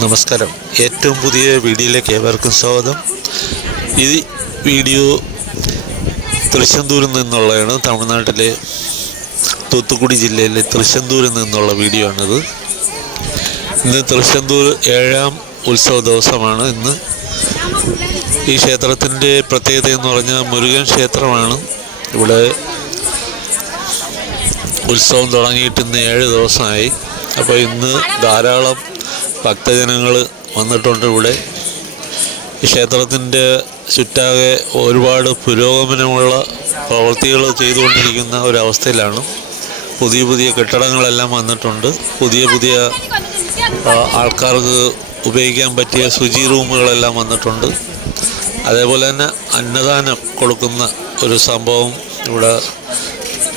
നമസ്കാരം. ഏറ്റവും പുതിയ വീഡിയോയിലേക്ക് ഏവർക്കും സ്വാഗതം. ഈ വീഡിയോ തൃശ്ശന്തൂരിൽ നിന്നുള്ളതാണ്. തമിഴ്നാട്ടിലെ തൂത്തുക്കുടി ജില്ലയിലെ തൃശ്ശന്തൂരിൽ നിന്നുള്ള വീഡിയോ ആണിത്. ഇന്ന് തൃശ്ശന്തൂർ ഏഴാം ഉത്സവ ദിവസമാണ്. ഇന്ന് ഈ ക്ഷേത്രത്തിന്റെ പ്രത്യേകത എന്ന് പറഞ്ഞാൽ മുരുകൻ ക്ഷേത്രമാണ്. ഇവിടെ ഉത്സവം തുടങ്ങിയിട്ട് ഇന്ന് ഏഴ് ദിവസമായി. അപ്പോൾ ഇന്ന് ധാരാളം ഭക്തജനങ്ങൾ വന്നിട്ടുണ്ട് ഇവിടെ. ഈ ക്ഷേത്രത്തിന്റെ ചുറ്റാകെ ഒരുപാട് പുരോഗമനമുള്ള പ്രവൃത്തികൾ ചെയ്തുകൊണ്ടിരിക്കുന്ന ഒരവസ്ഥയിലാണ്. പുതിയ പുതിയ കെട്ടിടങ്ങളെല്ലാം വന്നിട്ടുണ്ട്. പുതിയ പുതിയ ആൾക്കാർക്ക് ഉപയോഗിക്കാൻ പറ്റിയ ശുചി റൂമുകളെല്ലാം വന്നിട്ടുണ്ട്. അതേപോലെ തന്നെ അന്നദാനം കൊടുക്കുന്ന ഒരു സംഭവം ഇവിടെ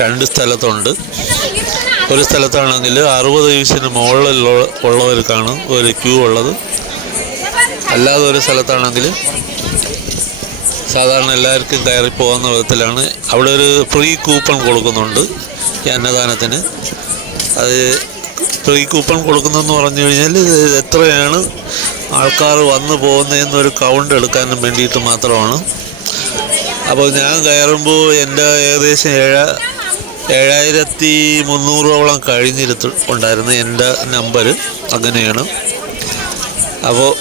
രണ്ട് സ്ഥലത്തുണ്ട്. ഒരു സ്ഥലത്താണെങ്കിൽ അറുപത് വയസ്സിന് മുകളിൽ ഉള്ളവർക്കാണ് ഒരു ക്യൂ ഉള്ളത്. അല്ലാതെ ഒരു സ്ഥലത്താണെങ്കിൽ സാധാരണ എല്ലാവർക്കും കയറി പോകുന്ന വിധത്തിലാണ്. അവിടെ ഒരു ഫ്രീ കൂപ്പൺ കൊടുക്കുന്നുണ്ട് ഈ അന്നദാനത്തിന്. അത് ഫ്രീ കൂപ്പൺ കൊടുക്കുന്നതെന്ന് പറഞ്ഞു കഴിഞ്ഞാൽ എത്രയാണ് ആൾക്കാർ വന്നു പോകുന്നതെന്നൊരു കൗണ്ട് എടുക്കാനും വേണ്ടിയിട്ട് മാത്രമാണ്. അപ്പോൾ ഞാൻ കയറുമ്പോൾ എന്റെ ഏകദേശം ഏഴ ഏഴായിരത്തി മുന്നൂറോളം കഴിഞ്ഞിരുത്ത് ഉണ്ടായിരുന്നു എന്റെ നമ്പർ അങ്ങനെയാണ്. അപ്പോൾ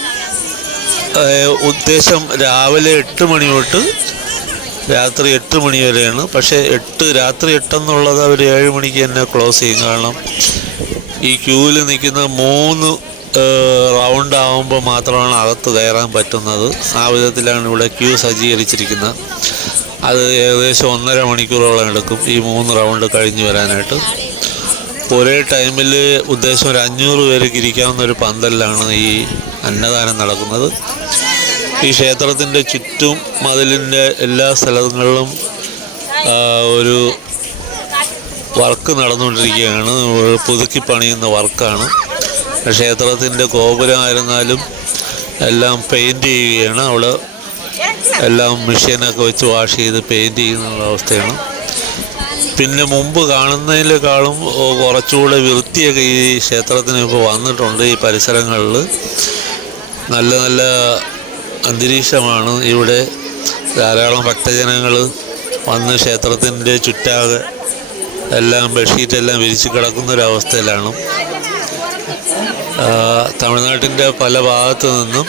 ഉദ്ദേശം രാവിലെ എട്ട് മണി തൊട്ട് രാത്രി എട്ട് മണി വരെയാണ്. പക്ഷേ എട്ട് രാത്രി എട്ടെന്നുള്ളത് അവർ ഏഴ് മണിക്ക് തന്നെ ക്ലോസ് ചെയ്യും. കാരണം ഈ ക്യൂവിൽ നിൽക്കുന്ന മൂന്ന് റൗണ്ട് ആകുമ്പോൾ മാത്രമാണ് അകത്ത് കയറാൻ പറ്റുന്നത്. ആ വിധത്തിലാണ് ഇവിടെ ക്യൂ സജ്ജീകരിച്ചിരിക്കുന്നത്. അത് ഏകദേശം ഒന്നര മണിക്കൂറോളം എടുക്കും. ഈ മൂന്ന് റൗണ്ട് കഴിഞ്ഞ് വരാനായിട്ട്. ഒരേ ടൈമിൽ ഉദ്ദേശം ഒരു അഞ്ഞൂറ് പേർക്ക് ഇരിക്കാവുന്ന ഒരു പന്തലിലാണ് ഈ അന്നദാനം നടക്കുന്നത്. ഈ ക്ഷേത്രത്തിന്റെ ചുറ്റും മതിലിന്റെ എല്ലാ സ്ഥലങ്ങളിലും ഒരു വർക്ക് നടന്നുകൊണ്ടിരിക്കുകയാണ്. പുതുക്കി പണിയുന്ന വർക്കാണ്. ക്ഷേത്രത്തിന്റെ ഗോപുരമായിരുന്നാലും എല്ലാം പെയിന്റ് ചെയ്യുകയാണ്. അവിടെ എല്ലാം മെഷീനൊക്കെ വെച്ച് വാഷ് ചെയ്ത് പെയിന്റ് ചെയ്യുന്നുള്ള അവസ്ഥയാണ്. പിന്നെ മുമ്പ് കാണുന്നതിനേക്കാളും കുറച്ചുകൂടെ വൃത്തിയൊക്കെ ഈ ക്ഷേത്രത്തിന് ഇപ്പോൾ വന്നിട്ടുണ്ട് ഈ പരിസരങ്ങളിൽ. നല്ല നല്ല അന്തരീക്ഷമാണ് ഇവിടെ. ധാരാളം ഭക്തജനങ്ങൾ വന്ന് ക്ഷേത്രത്തിന്റെ ചുറ്റാകെ എല്ലാം ബെഡ്ഷീറ്റെല്ലാം വിരിച്ച് കിടക്കുന്നൊരവസ്ഥയിലാണ്. തമിഴ്നാട്ടിന്റെ പല ഭാഗത്തു നിന്നും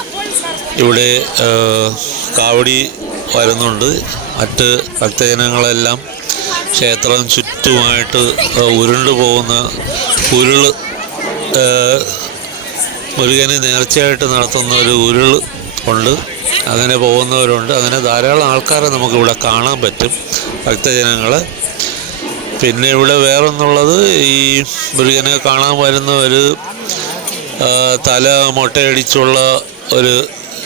ഇവിടെ കാവടി വരുന്നുണ്ട്. മറ്റ് ഭക്തജനങ്ങളെല്ലാം ക്ഷേത്രം ചുറ്റുമായിട്ട് ഉരുണ്ടു പോകുന്ന ഉരുൾ മുരുകനെ നേർച്ചയായിട്ട് നടത്തുന്ന ഒരു ഉരുൾ ഉണ്ട്. അങ്ങനെ പോകുന്നവരുണ്ട്. അങ്ങനെ ധാരാളം ആൾക്കാരെ നമുക്കിവിടെ കാണാൻ പറ്റും ഭക്തജനങ്ങളെ. പിന്നെ ഇവിടെ വേറൊന്നുള്ളത് ഈ മുരുകനെ കാണാൻ വരുന്നവർ തല മുട്ടയടിച്ചുള്ള ഒരു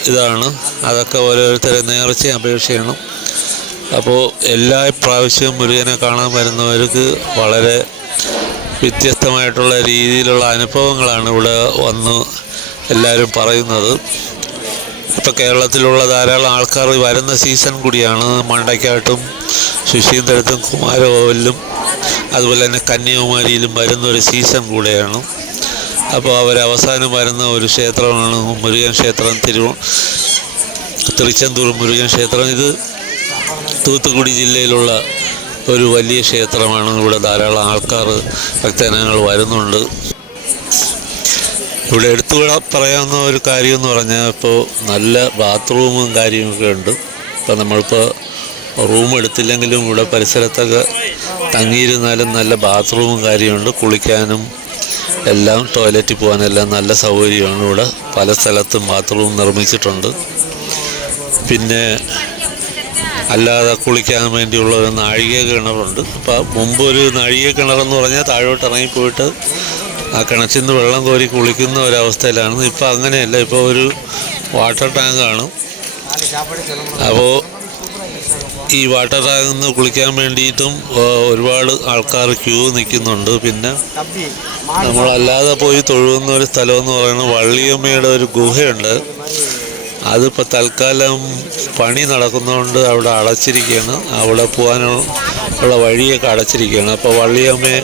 ഇതാണ്. അതൊക്കെ ഓരോരുത്തരെ നേർച്ച അപേക്ഷയാണ്. അപ്പോൾ എല്ലാ പ്രാവശ്യവും മുരുകനെ കാണാൻ വരുന്നവർക്ക് വളരെ വ്യത്യസ്തമായിട്ടുള്ള രീതിയിലുള്ള അനുഭവങ്ങളാണ് ഇവിടെ വന്ന് എല്ലാവരും പറയുന്നത്. ഇപ്പോൾ കേരളത്തിലുള്ള ധാരാളം ആൾക്കാർ വരുന്ന സീസൺ കൂടിയാണ് മണ്ടയ്ക്കാട്ടും ശുശീന്ദ്രത്തും കുമാരകോവിലും അതുപോലെ തന്നെ കന്യാകുമാരിയിലും വരുന്ന ഒരു സീസൺ കൂടെയാണ്. അപ്പോൾ അവസാനം വരുന്ന ഒരു ക്ഷേത്രമാണ് മുരുകൻ ക്ഷേത്രം തിരു തിരുച്ചെന്തൂർ മുരുകൻ ക്ഷേത്രം. ഇത് തൂത്തുക്കുടി ജില്ലയിലുള്ള ഒരു വലിയ ക്ഷേത്രമാണ്. ഇവിടെ ധാരാളം ആൾക്കാർ ഭക്തജനങ്ങൾ വരുന്നുണ്ട്. ഇവിടെ എടുത്തു പറയാവുന്ന ഒരു കാര്യം എന്ന് പറഞ്ഞാൽ ഇപ്പോൾ നല്ല ബാത്റൂമും കാര്യമൊക്കെ ഉണ്ട്. ഇപ്പോൾ നമ്മളിപ്പോൾ റൂം എടുത്തില്ലെങ്കിലും ഇവിടെ പരിസരത്തൊക്കെ തങ്ങിയിരുന്നാലും നല്ല ബാത്റൂമും കാര്യമുണ്ട്. കുളിക്കാനും എല്ലാം ടോയ്ലറ്റിൽ പോകാനെല്ലാം നല്ല സൗകര്യമാണ് ഇവിടെ. പല സ്ഥലത്തും ബാത്റൂം നിർമ്മിച്ചിട്ടുണ്ട്. പിന്നെ അല്ലാതെ കുളിക്കാൻ വേണ്ടിയുള്ള ഒരു നാഴിക കിണറുണ്ട്. അപ്പോൾ മുമ്പ് ഒരു നാഴിക കിണറെന്ന് പറഞ്ഞാൽ താഴോട്ട് ഇറങ്ങിപ്പോയിട്ട് ആ കിണറ്റിൽ നിന്ന് വെള്ളം കോരി കുളിക്കുന്ന ഒരവസ്ഥയിലാണ് ഇപ്പോൾ അങ്ങനെയല്ല. ഇപ്പോൾ ഒരു വാട്ടർ ടാങ്കാണ്. അപ്പോൾ ഈ വാട്ടർ ടാങ്കിൽ നിന്ന് കുളിക്കാൻ വേണ്ടിയിട്ടും ഒരുപാട് ആൾക്കാർ ക്യൂ നിൽക്കുന്നുണ്ട്. പിന്നെ നമ്മളല്ലാതെ പോയി തൊഴുകുന്ന ഒരു സ്ഥലം എന്ന് പറയുന്നത് വള്ളിയമ്മയുടെ ഒരു ഗുഹയുണ്ട്. അതിപ്പോൾ തൽക്കാലം പണി നടക്കുന്നതുകൊണ്ട് അവിടെ അടച്ചിരിക്കുകയാണ്. അവിടെ പോകാനുള്ള വഴിയൊക്കെ അടച്ചിരിക്കുകയാണ്. അപ്പോൾ വള്ളിയമ്മയെ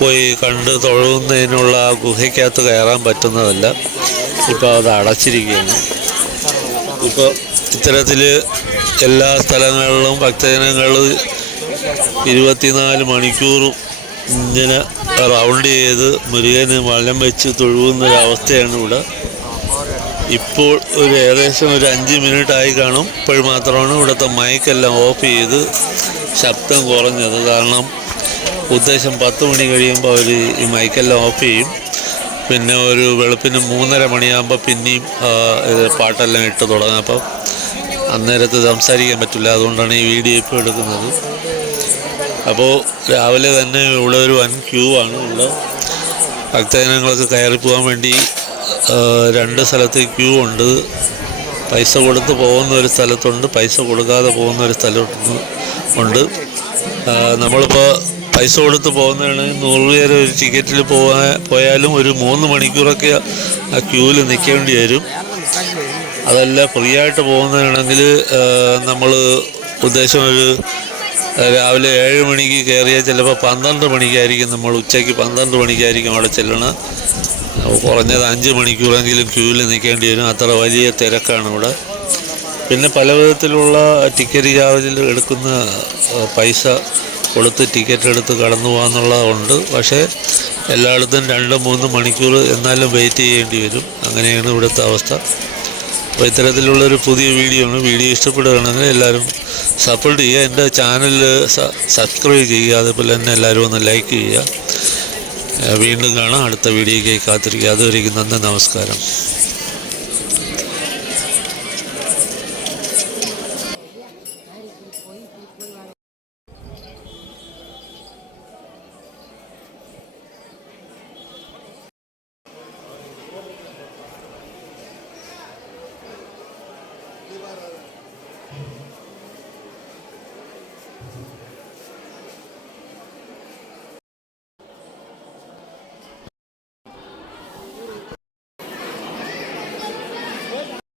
പോയി കണ്ട് തൊഴുന്നതിനുള്ള ആ ഗുഹയ്ക്കകത്ത് കയറാൻ പറ്റുന്നതല്ല. ഇപ്പോൾ അത് അടച്ചിരിക്കുകയാണ്. ഇപ്പോൾ ഇത്തരത്തിൽ എല്ലാ സ്ഥലങ്ങളിലും ഭക്തജനങ്ങൾ ഇരുപത്തിനാല് മണിക്കൂറും ഇങ്ങനെ റൗണ്ട് ചെയ്ത് മുരുകന് വലം വെച്ച് തൊഴുകുന്ന ഒരവസ്ഥയാണ് ഇവിടെ. ഇപ്പോൾ ഒരു ഏകദേശം ഒരു അഞ്ച് മിനിറ്റ് ആയി കാണും. ഇപ്പോൾ മാത്രമാണ് ഇവിടുത്തെ മൈക്കെല്ലാം ഓഫ് ചെയ്ത് ശബ്ദം കുറഞ്ഞത്. കാരണം ഉദ്ദേശം പത്ത് മണി കഴിയുമ്പോൾ അവർ ഈ മൈക്കെല്ലാം ഓഫ് ചെയ്യും. പിന്നെ ഒരു വെളുപ്പിന് മൂന്നര മണിയാകുമ്പോൾ പിന്നെയും ഇത് പാട്ടെല്ലാം ഇട്ട് തുടങ്ങാം. അപ്പം അന്നേരത്ത് സംസാരിക്കാൻ പറ്റില്ല. അതുകൊണ്ടാണ് ഈ വീഡിയോ ഇപ്പോൾ എടുക്കുന്നത്. അപ്പോൾ രാവിലെ തന്നെ ഇവിടെ ഒരു വൻ ക്യൂ ആണ് ഉള്ളത്. ഭക്തജനങ്ങളൊക്കെ പോകാൻ വേണ്ടി രണ്ട് സ്ഥലത്ത് ക്യൂ ഉണ്ട്. പൈസ കൊടുത്ത് പോകുന്ന ഒരു സ്ഥലത്തുണ്ട്. പൈസ കൊടുക്കാതെ പോകുന്ന ഒരു സ്ഥലത്തുണ്ട് ഉണ്ട്. നമ്മളിപ്പോൾ പൈസ കൊടുത്ത് പോകുന്നതാണെങ്കിൽ നൂറ് പേര് ഒരു ടിക്കറ്റിൽ പോകാൻ പോയാലും ഒരു മൂന്ന് മണിക്കൂറൊക്കെ ആ ക്യൂവിൽ നിൽക്കേണ്ടി വരും. അതല്ല ഫ്രീ ആയിട്ട് പോകുന്നതാണെങ്കിൽ നമ്മൾ ഉദ്ദേശം ഒരു രാവിലെ ഏഴ് മണിക്ക് കയറിയാൽ ചിലപ്പോൾ പന്ത്രണ്ട് മണിക്കായിരിക്കും നമ്മൾ ഉച്ചയ്ക്ക് പന്ത്രണ്ട് മണിക്കായിരിക്കും അവിടെ ചെല്ലണം. കുറഞ്ഞത് അഞ്ച് മണിക്കൂറെങ്കിലും ക്യൂവിൽ നിൽക്കേണ്ടി വരും. അത്ര വലിയ തിരക്കാണ് ഇവിടെ പിന്നെ പല വിധത്തിലുള്ള ടിക്കറ്റ് ചാർജിൽ എടുക്കുന്ന പൈസ കൊടുത്ത് ടിക്കറ്റ് എടുത്ത് കടന്നു പോകാന്നുള്ളതുണ്ട് പക്ഷേ എല്ലായിടത്തും രണ്ട് മൂന്ന് മണിക്കൂർ എന്നാലും വെയിറ്റ് ചെയ്യേണ്ടി വരും. അങ്ങനെയാണ് ഇവിടുത്തെ അവസ്ഥ. അപ്പോൾ ഇത്തരത്തിലുള്ളൊരു പുതിയ വീഡിയോ ആണ്. വീഡിയോ ഇഷ്ടപ്പെടുകയാണെങ്കിൽ എല്ലാവരും സപ്പോർട്ട് ചെയ്യുക. എന്റെ ചാനൽ സബ്സ്ക്രൈബ് ചെയ്യുക. അതുപോലെ തന്നെ എല്ലാവരും ഒന്ന് ലൈക്ക് ചെയ്യുക. വീണ്ടും കാണാം. അടുത്ത വീഡിയോയ്ക്കായി കാത്തിരിക്കുക. അതുവരേക്കും നന്ദി. നമസ്കാരം. Thank you.